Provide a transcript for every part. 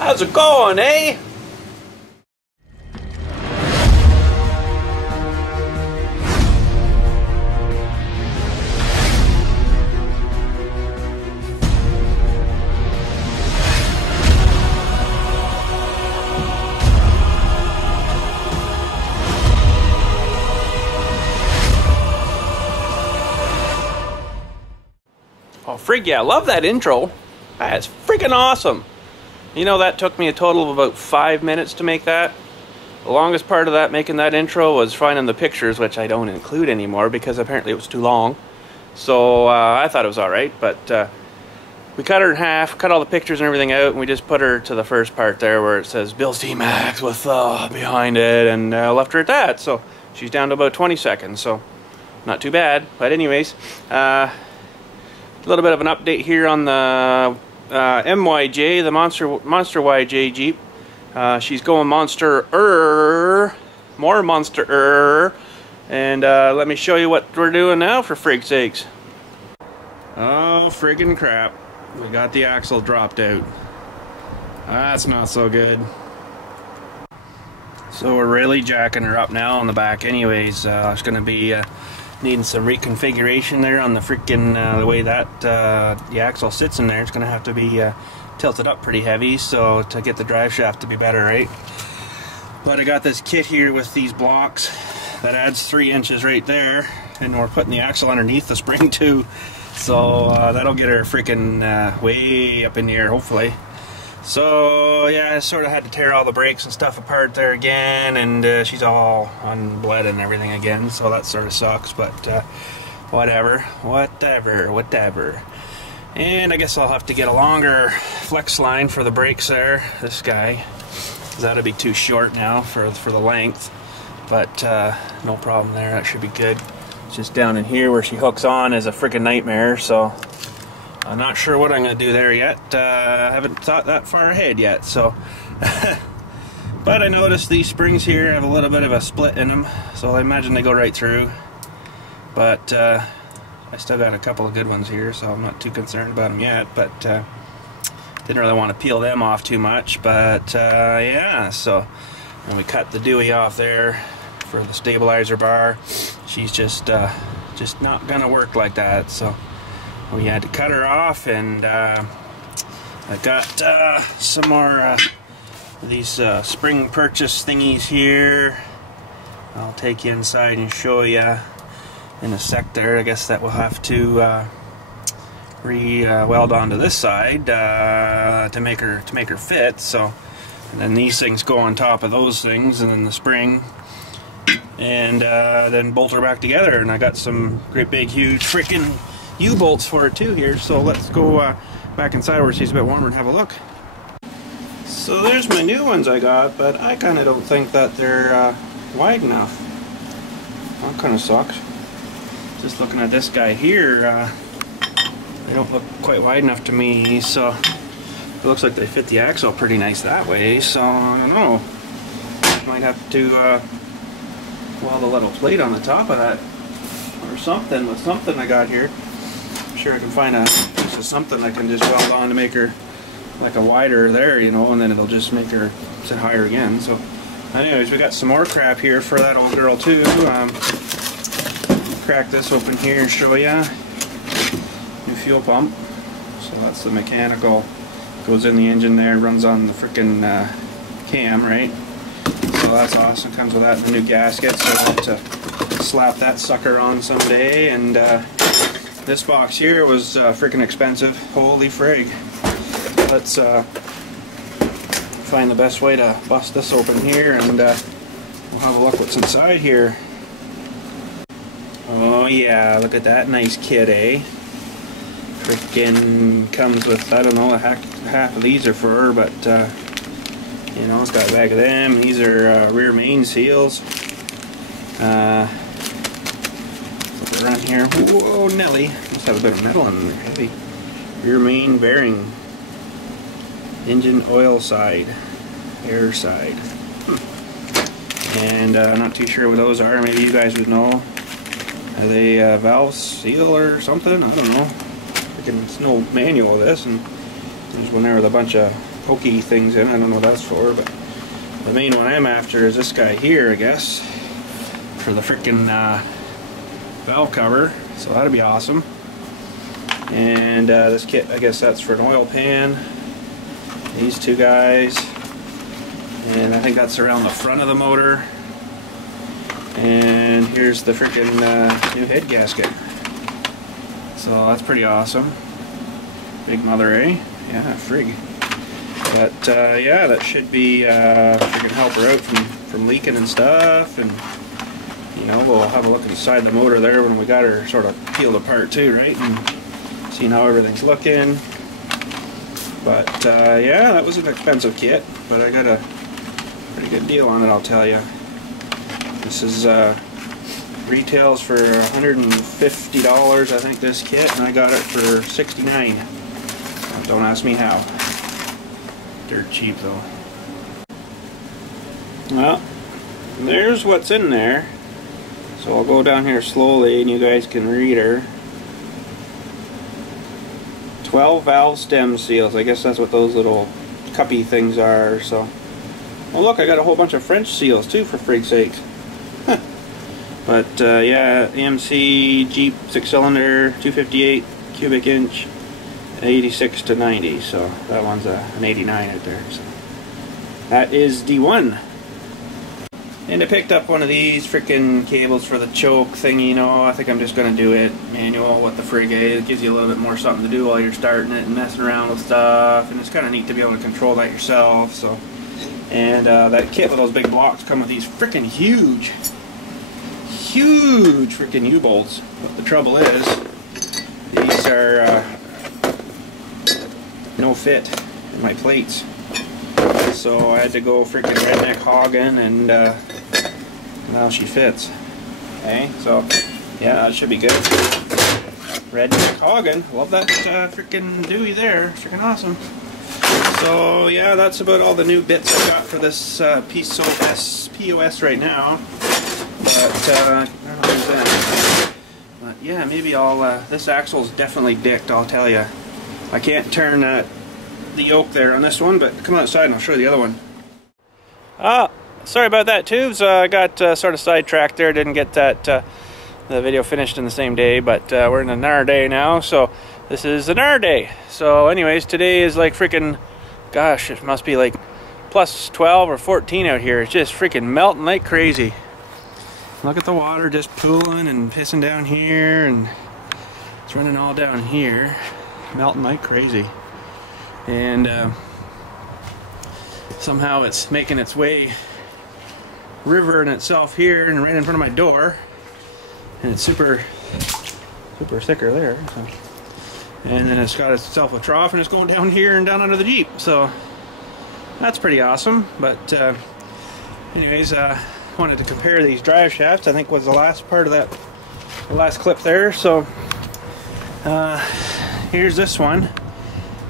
How's it going, eh? Oh, frig yeah, I love that intro. That's freaking awesome. You know, that took me a total of about 5 minutes to make that. The longest part of that, making that intro, was finding the pictures, which I don't include anymore because apparently it was too long. So I thought it was alright, but we cut her in half, cut all the pictures and everything out, and we just put her to the first part there where it says Bill's D-Max with behind it, and left her at that. So she's down to about 20 seconds, so not too bad. But anyways, a little bit of an update here on the MYJ, the Monster YJ Jeep. She's going more monster-er. And let me show you what we're doing now, for frig's sakes. Oh, friggin' crap. We got the axle dropped out. That's not so good. So we're really jacking her up now on the back anyways. It's going to be needing some reconfiguration there on the freaking the way that the axle sits in there. It's going to have to be tilted up pretty heavy, so to get the drive shaft to be better, right? But I got this kit here with these blocks that adds 3 inches right there, and we're putting the axle underneath the spring too, so that'll get her freaking way up in the air, hopefully. So yeah, I sort of had to tear all the brakes and stuff apart there again, and she's all unbled and everything again, so that sort of sucks, but whatever. And I guess I'll have to get a longer flex line for the brakes there, this guy, 'cause that'll be too short now for the length, but no problem there, that should be good. It's just down in here where she hooks on is a freaking nightmare, so I'm not sure what I'm going to do there yet. I haven't thought that far ahead yet, so. But I noticed these springs here have a little bit of a split in them, so I imagine they go right through. But I still got a couple of good ones here, so I'm not too concerned about them yet. But didn't really want to peel them off too much. But yeah, so when we cut the Dewey off there for the stabilizer bar, she's just not going to work like that. So we had to cut her off, and I got some more these spring purchase thingies here. I'll take you inside and show you in a sec there. I guess that we'll have to re-weld onto this side to make her fit. So, and then these things go on top of those things, and then the spring, and then bolt her back together. And I got some great big huge freaking U-bolts for it too here, so let's go back inside where she's a bit warmer and have a look. So there's my new ones I got, but I kind of don't think that they're wide enough. That kind of sucks. Just looking at this guy here, they don't look quite wide enough to me, so it looks like they fit the axle pretty nice that way, so I don't know. Might have to weld a little plate on the top of that, or something, with something I got here. Sure I can find a piece of something I can just weld on to make her like a wider there, you know, and then it'll just make her sit higher again. So anyways, we got some more crap here for that old girl too. Crack this open here and show ya. New fuel pump. So that's the mechanical, goes in the engine there, runs on the frickin' cam, right? So that's awesome. Comes with that, the new gasket, so I'll have to slap that sucker on someday. And this box here was freaking expensive. Holy frig. Let's find the best way to bust this open here, and we'll have a look what's inside here. Oh yeah, look at that nice kit, eh? Freaking comes with, I don't know, half of these are for her, but you know, it's got a bag of them. These are rear main seals. Look around here. Whoa, Nelly. Must have a bit of metal in there, heavy. Rear main bearing. Engine oil side. Air side. And not too sure what those are. Maybe you guys would know. Are they valve seal or something? I don't know. Freaking, there's no manual of this, and there's one there with a bunch of pokey things in. I don't know what that's for, but the main one I'm after is this guy here, I guess, for the frickin' valve cover. So that'd be awesome. And this kit, I guess that's for an oil pan. These two guys. And I think that's around the front of the motor. And here's the freaking new head gasket. So that's pretty awesome. Big mother, eh? Yeah, frig. But yeah, that should be freaking help her out from leaking and stuff. And you know, we'll have a look inside the motor there when we got her sort of peeled apart too, right? And see how everything's looking. But yeah, that was an expensive kit, but I got a pretty good deal on it, I'll tell you. This is retails for $150, I think, this kit, and I got it for $69. Don't ask me how. Dirt cheap though. Well, there's what's in there. So I'll go down here slowly and you guys can read her. 12 valve stem seals. I guess that's what those little cuppy things are. So, well, look, I got a whole bunch of French seals too, for frig's sakes. But yeah, AMC Jeep 6-cylinder, 258 cubic inch, 86 to 90. So that one's an 89 out there. So that is D1. And I picked up one of these freaking cables for the choke thingy, you know. I think I'm just going to do it manual, what the frig is. It gives you a little bit more something to do while you're starting it and messing around with stuff. And it's kind of neat to be able to control that yourself. So, and that kit with those big blocks come with these freaking huge freaking U-bolts. But the trouble is, these are no fit in my plates. So I had to go freaking redneck hogging, and now she fits. Okay, so yeah, that should be good. Redneck hogging, love that freaking Dewey there, freaking awesome. So yeah, that's about all the new bits I got for this POS right now. But I don't know who's that. But yeah, maybe I'll. This axle's definitely dicked, I'll tell you. I can't turn the yoke there on this one, but come outside and I'll show you the other one. Sorry about that, tubes. I got sort of sidetracked there. Didn't get that the video finished in the same day, but we're in another day now, so this is another day. So anyways, today is like freaking, gosh, it must be like plus 12 or 14 out here. It's just freaking melting like crazy. Look at the water just pooling and pissing down here, and it's running all down here, melting like crazy. And somehow it's making its way river in itself here and right in front of my door, and it's super thicker there. So. And then it's got itself a trough and it's going down here and down under the Jeep, so that's pretty awesome. But anyways, wanted to compare these drive shafts. I think was the last part of that, the last clip there. So here's this one.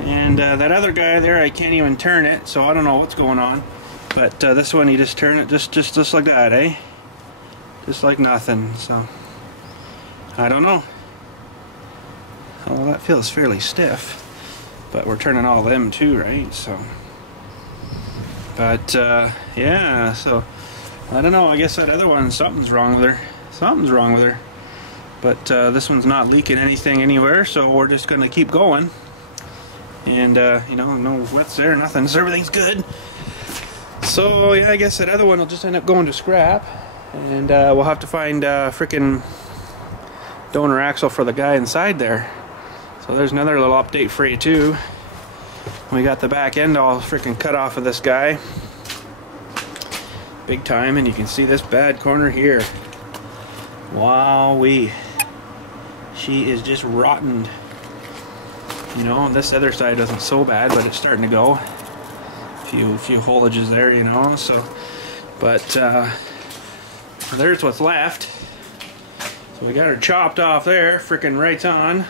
And that other guy there, I can't even turn it, so I don't know what's going on. But this one, you just turn it just like that, eh? Just like nothing. So I don't know. Oh, that feels fairly stiff. But we're turning all them too, right? So, but yeah. So I don't know. I guess that other one, something's wrong with her. Something's wrong with her. But this one's not leaking anything anywhere, so we're just gonna keep going. And you know, no wets there, nothing, so everything's good. So yeah, I guess that other one will just end up going to scrap, and we'll have to find frickin' donor axle for the guy inside there. So there's another little update for you too. We got the back end all frickin' cut off of this guy, big time, and you can see this bad corner here. Wowee, she is just rotten. You know, this other side isn't so bad, but it's starting to go. Few foliages there, you know. So, but there's what's left. So we got her chopped off there. Frickin' rights on.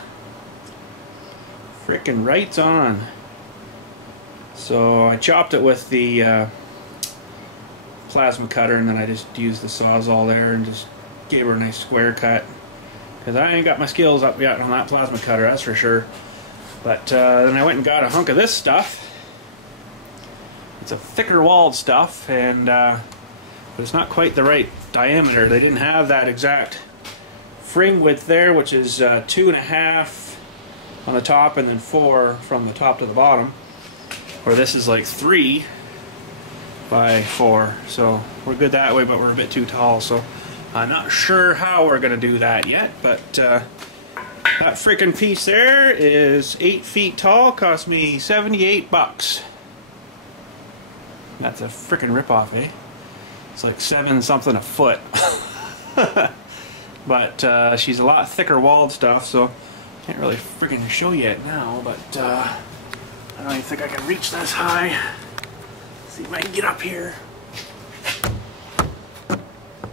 Frickin' rights on. So I chopped it with the plasma cutter, and then I just used the Sawzall there and just gave her a nice square cut. Because I ain't got my skills up yet on that plasma cutter, that's for sure. But then I went and got a hunk of this stuff. it's a thicker walled stuff, and but it's not quite the right diameter. They didn't have that exact frame width there, which is 2.5 on the top and then 4 from the top to the bottom. Or this is like 3 by 4, so we're good that way, but we're a bit too tall, so I'm not sure how we're gonna do that yet. But that freaking piece there is 8 feet tall, cost me 78 bucks. That's a freaking ripoff, eh? It's like 7 something a foot. But she's a lot thicker walled stuff, so can't really freaking show you it now, but I don't even think I can reach this high. See if I can get up here.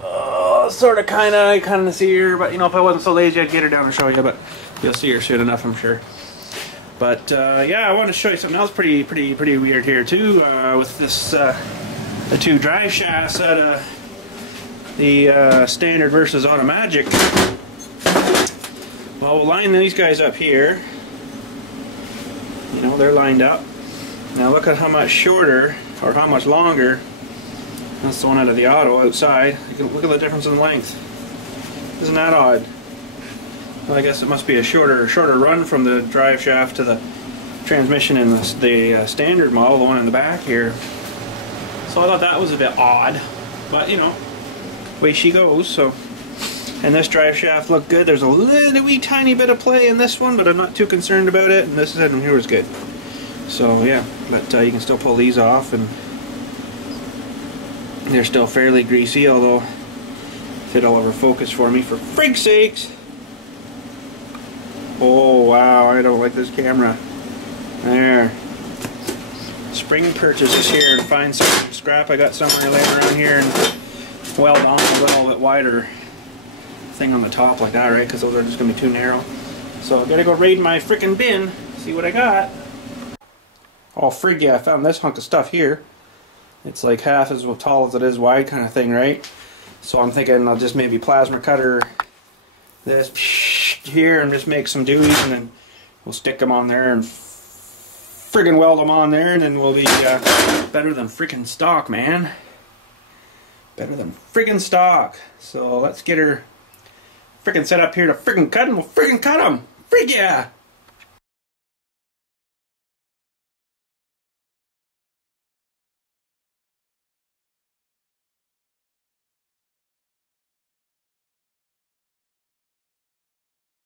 Oh, sort of, kind of see her, but you know, if I wasn't so lazy, I'd get her down and show you, but you'll see her soon enough, I'm sure. But yeah, I wanted to show you something else pretty weird here too, with this the 2 drive shafts out of the standard versus automatic. Well, we'll line these guys up here. You know, they're lined up. Now look at how much shorter, or how much longer. That's the one out of the auto outside. You can look at the difference in length. Isn't that odd? Well, I guess it must be a shorter run from the drive shaft to the transmission in the standard model, the one in the back here. So I thought that was a bit odd, but you know, way she goes. So, and this drive shaft looked good. There's a little wee tiny bit of play in this one, but I'm not too concerned about it. And this one here was good. So yeah, but you can still pull these off, and they're still fairly greasy. Although, if it'll ever focus for me, for freak's sakes! Oh wow, I don't like this camera. There. Spring purchases here, and find some scrap I got somewhere laying around here, and weld on a little bit wider thing on the top like that, right? Because those are just going to be too narrow. So I gotta go raid my freaking bin, see what I got. Oh frig yeah, I found this hunk of stuff here. It's like half as tall as it is wide kind of thing, right? So I'm thinking I'll just maybe plasma cutter this here and just make some dewies, and then we'll stick them on there and friggin' weld them on there, and then we'll be better than freaking stock, man. Better than friggin' stock. So let's get her freaking set up here to freaking cut them. We'll freaking cut them. Frig yeah!